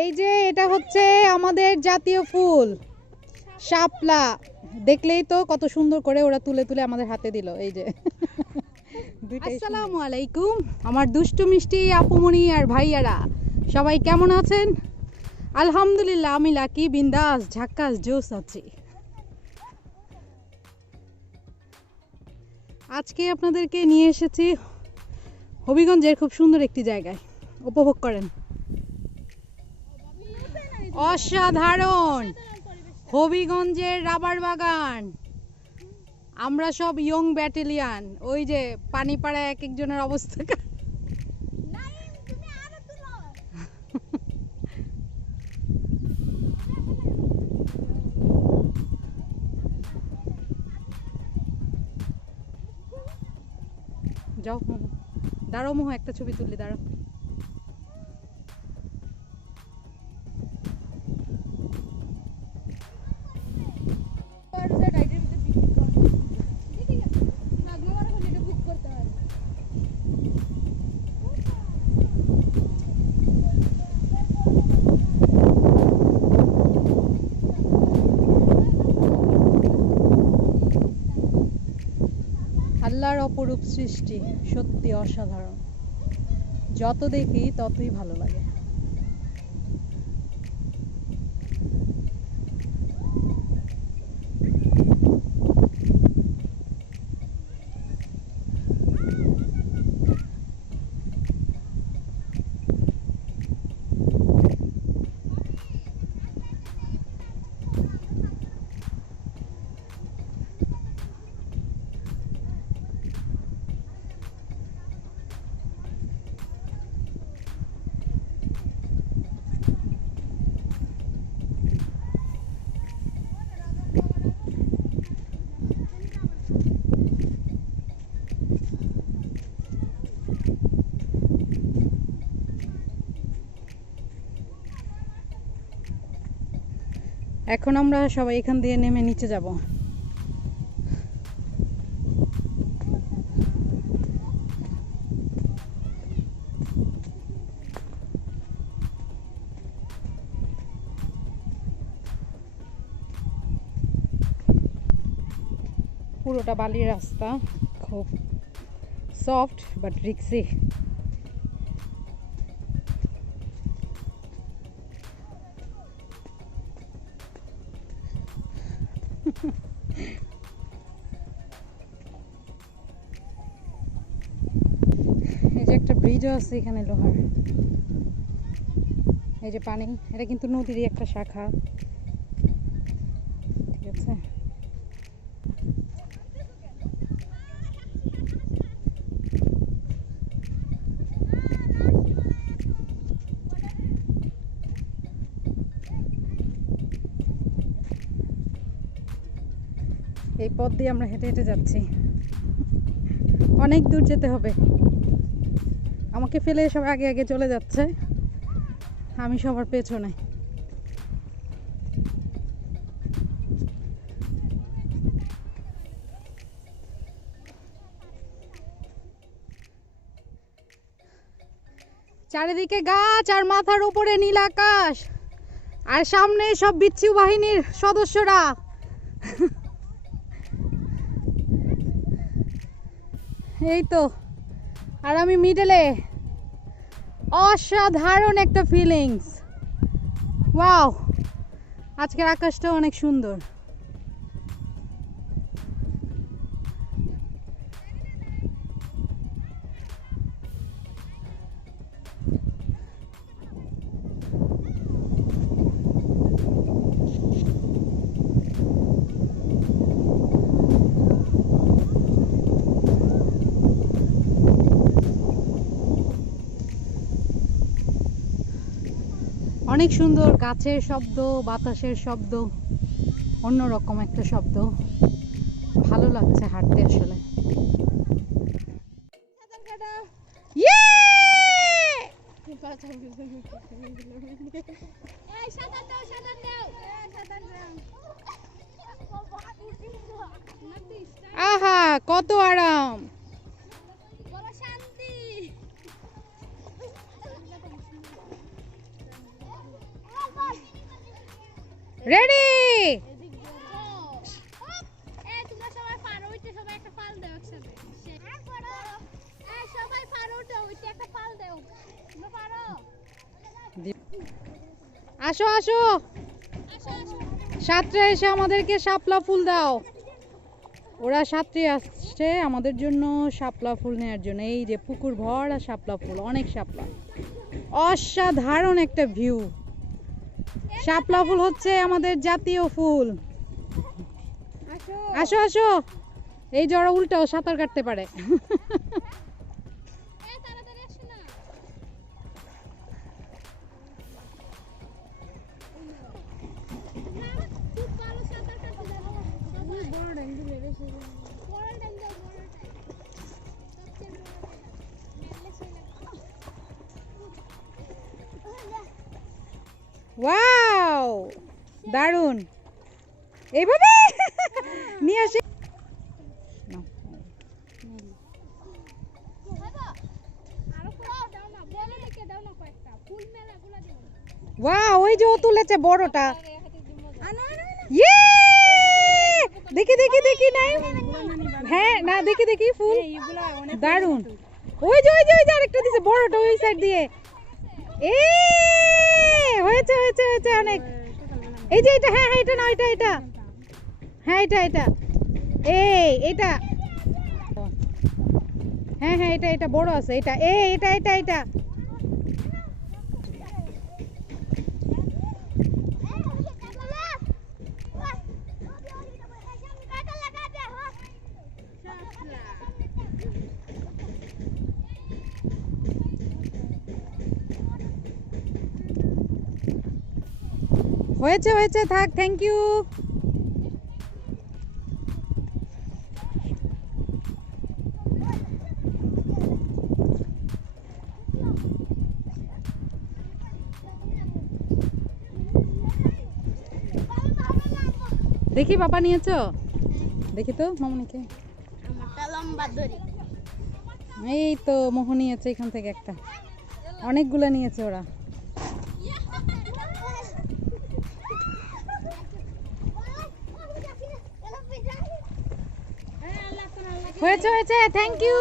এই যে এটা হচ্ছে আমাদের জাতীয় ফুল শাপলা। দেখলেই তো কত সুন্দর করে ওরা তুলে তুলে আমাদের হাতে দিল। এই যে আসসালামু আলাইকুম আমার দুষ্টু মিষ্টি আপুমনি আর ভাইয়ারা, সবাই কেমন আছেন? আলহামদুলিল্লাহ আমি লাকি, বিন্দাস, ঝাক্কাস, জোস আছি। আজকে আপনাদেরকে নিয়ে এসেছি হবিগঞ্জের খুব সুন্দর একটি জায়গায়। উপভোগ করেন। অসাধারণ হবিগঞ্জের রাবার বাগান। আমরা সব ইয়ং ব্যাটালিয়ান। ওই যে পানিপাড়ায় এক একজনের অবস্থা। যাও দাঁড়াও মোহ, একটা ছবি তুললি, দাঁড়াও। আল্লাহর অপরূপ সৃষ্টি, সত্যি অসাধারণ। যত দেখি ততই ভালো লাগে। এখন আমরা সবাই এখান দিয়ে নেমে নিচে যাব। পুরোটা বালির রাস্তা, খুব সফট বাট রিক্সি। এই যে একটা ব্রিজও আছে এখানে লোহার। এই যে পানি, এটা কিন্তু নদীরই একটা শাখা, ঠিক আছে। এই পথ দিয়ে আমরা হেঁটে হেঁটে যাচ্ছি। অনেক দূর যেতে হবে। আমাকে ফেলে সব আগে আগে চলে যাচ্ছে, আমি সবার পেছনে। চারিদিকে গাছ আর মাথার উপরে নীল আকাশ, আর সামনে সব বিচ্ছু বাহিনীর সদস্যরা। এই তো, আর আমি মিডলে। অসাধারণ একটা ফিলিংস। ওয়াও, আজকের আকাশটা অনেক সুন্দর। অনেক সুন্দর, গাছের শব্দ, বাতাসের শব্দ, অন্যরকম একটা শব্দ। ভালো লাগছে হাঁটতে আসলে। আহা, কত আরাম। রেডি। আসো আসো, সাঁতরে এসে আমাদেরকে শাপলা ফুল দাও। ওরা সাঁতরে আসছে আমাদের জন্য শাপলা ফুল নেওয়ার জন্য। এই যে পুকুর ভরা শাপলা ফুল, অনেক শাপলা, অসাধারণ একটা ভিউ। শাপলা ফুল হচ্ছে আমাদের জাতীয় ফুল। আসো আসো, এই যে ওরা উল্টাও সাঁতার কাটতে পারে। ওয়াও, দারুন। এইভাবে নিয়ে আসি। ওয়াও, ওই যে ও তুলেছে বড়টা। ইয়ে, দেখি দেখি দেখি নাই। হ্যাঁ না, দেখি দেখি ফুল, দারুন। ওই যে ওই যে ওই যে আরেকটা দিছে বড়টা ওই সাইড দিয়ে। এ হয়েছে হয়েছে হয়েছে অনেক। এই যে এটা, হ্যাঁ হ্যাঁ এটা না, এটা এটা, হ্যাঁ এটা এটা, এই এটা, হ্যাঁ হ্যাঁ এটা এটা বড় আছে এটা, এটা এটা এটা। হয়েছে হয়েছে, থাক, থ্যাংক ইউ। দেখি বাবা নিয়েছো, দেখি তো মামনিকে। এই তো মোহ নিয়েছে এখান থেকে একটা, অনেকগুলো নিয়েছে ওরা। হয়েছে হয়েছে, থ্যাংক ইউ।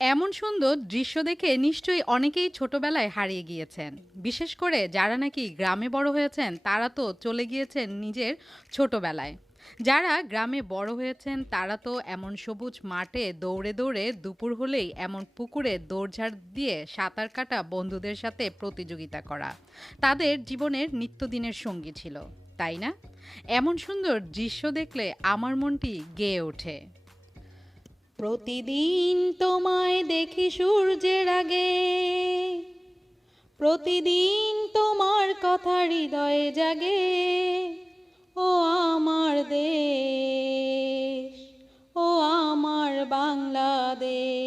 এমন সুন্দর দৃশ্য দেখে নিশ্চয়ই অনেকেই ছোটবেলায় হারিয়ে গিয়েছেন। বিশেষ করে যারা নাকি গ্রামে বড় হয়েছেন তারা তো চলে গিয়েছেন নিজের ছোটবেলায়। যারা গ্রামে বড় হয়েছেন তারা তো এমন সবুজ মাঠে দৌড়ে দৌড়ে দুপুর হলেই এমন পুকুরে দৌড়ঝাঁপ দিয়ে সাঁতার কাটা বন্ধুদের সাথে প্রতিযোগিতা করা তাদের জীবনের নিত্যদিনের সঙ্গী ছিল, তাই না? এমন সুন্দর দৃশ্য দেখলে আমার মনটি গেয়ে ওঠে। প্রতিদিন তোমায় দেখি সূর্যের আগে, প্রতিদিন তোমার কথা হৃদয়ে জাগে। ও আমার দেশ, ও আমার বাংলাদেশ।